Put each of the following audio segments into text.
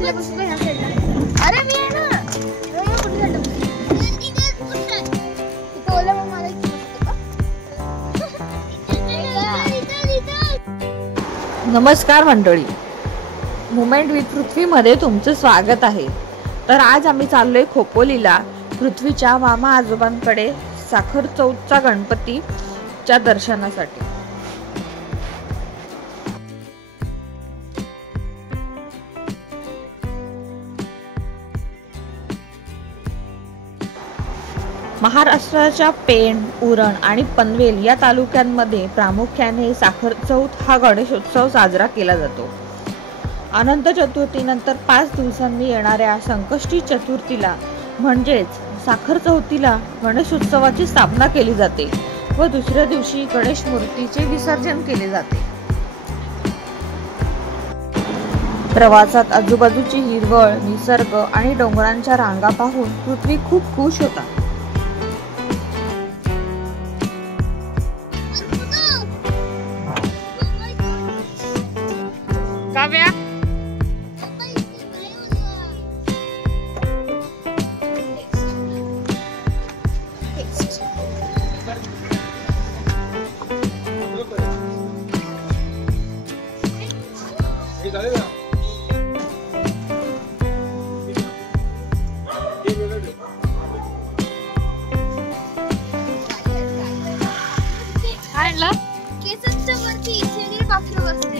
साईडला बसू का ह्या साईडला? अरे मी आहे ना. कुठे झालं? इथं ओला मग मला इथे बसतो का? नमस्कार मंडळी, मुमेंट विथ पृथ्वीमध्ये तुमचं स्वागत आहे. तर आज आम्ही चाललोय खोपोलीला पृथ्वीच्या मामा आजोबांकडे साखर चौथचा गणपतीच्या दर्शनासाठी. महाराष्ट्राच्या पेण, उरण आणि पनवेल या तालुक्यांमध्ये प्रामुख्याने साखर चौथ हा गणेशोत्सव साजरा केला जातो. अनंत चतुर्थीनंतर 5 दिवसांनी येणाऱ्या संकष्टी चतुर्थीला म्हणजेच साखर चौथीला गणेशोत्सवाची स्थापना केली जाते व दुसऱ्या दिवशी गणेश मूर्तीचे विसर्जन केले जाते. प्रवासात आजूबाजूची हिरवळ, निसर्ग आणि डोंगरांच्या रांगा पाहून पृथ्वी खूप खुश होता. काव्या केसांच्या वरती इथे पाखरं बसते.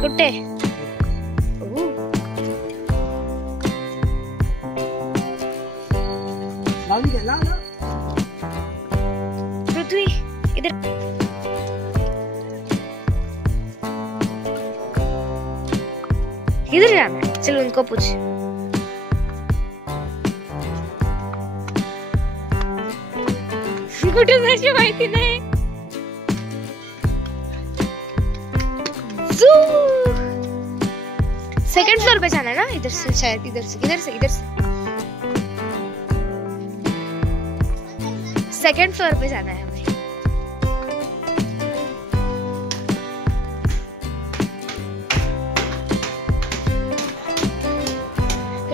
कुठे पृथ्वी इधर. किधर जाना है? चलो उनको पूछ. कुठे जायची माहिती नाही. सेकंड फ्लोर पे जाना है ना? इधर से शायद, इधर से सेकंड फ्लोर पे जाना है हमें.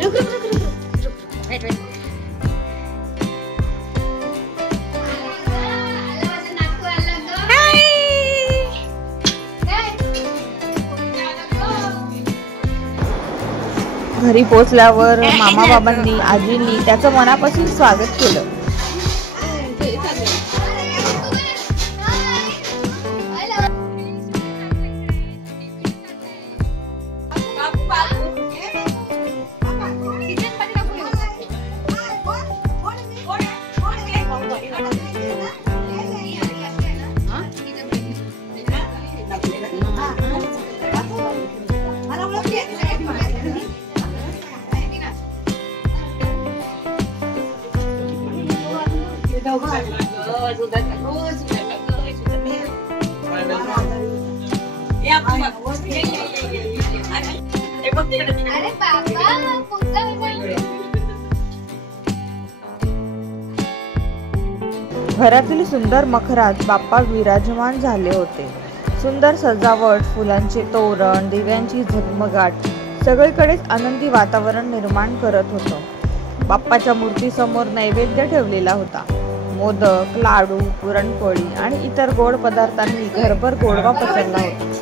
रुक वेट. घरी पोहोचल्यावर मामा बाबांनी आजींनी त्याचं मनापासून स्वागत केलं. घरातील सुंदर मखरात बाप्पा विराजमान झाले होते. सुंदर सजावट, फुलांचे तोरण, दिव्यांची झगमगाट सगळीकडेच आनंदी वातावरण निर्माण करत होतं. बाप्पाच्या मूर्तीसमोर नैवेद्य ठेवलेला होता. मोदक, लाडू, पुरणपोळी आणि इतर गोड पदार्थांनी घरभर गोडवा पसरला होता.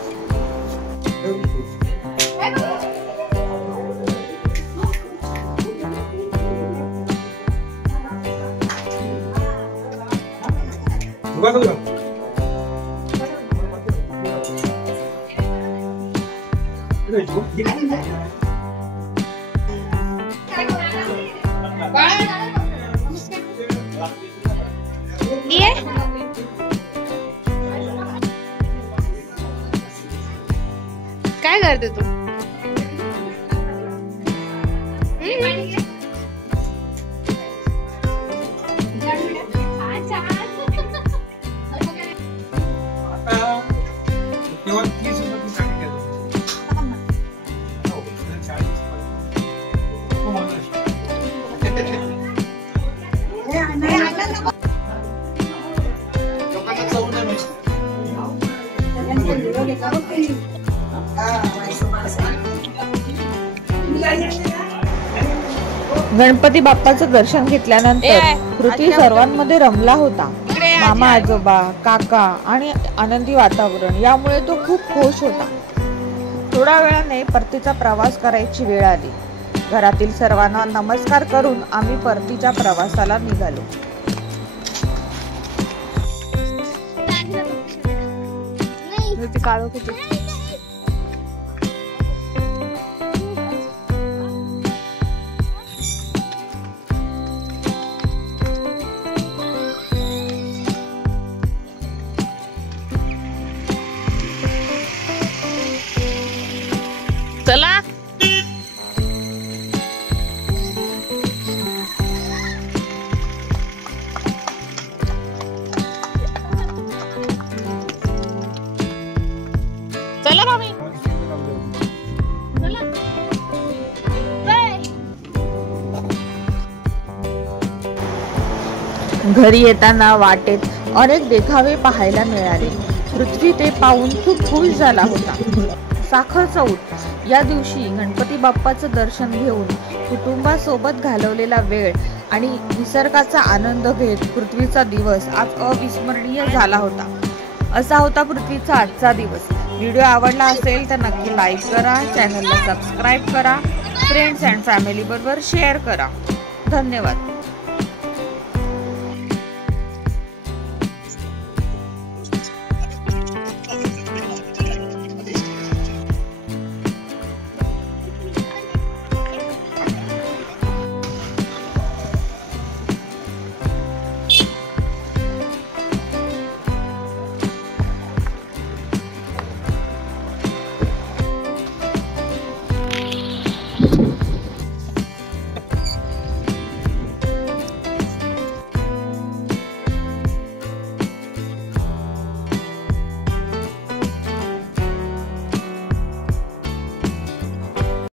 काय करते तू? गणपती बाप्पाचं दर्शन घेतल्यानंतर पृथ्वी सर्वांमध्ये रमला होता. मामा आजोबा काका आणि आनंदी वातावरण यामुळे तो खूप खुश होता. थोड्या वेळाने परतीचा प्रवास करायची वेळ आली. घरातील सर्वांना नमस्कार करून आम्ही परतीच्या प्रवासाला निघालो. चला चला मामी घरी येताना वाटेत अनेक देखावे पाहायला मिळाले. पृथ्वी ते पाहून खूप खुश झाला होता. साखर चौथ या दिवशी गणपती बाप्पाचं दर्शन घेऊन कुटुंबासोबत घालवलेला वेळ आणि निसर्गाचा आनंद घेत पृथ्वीचा दिवस आज अविस्मरणीय झाला होता. असा होता पृथ्वीचा आजचा दिवस. व्हिडिओ आवडला असेल तर नक्की लाईक करा, चॅनलला सबस्क्राईब करा, फ्रेंड्स अँड फॅमिली बरोबर शेअर करा. धन्यवाद.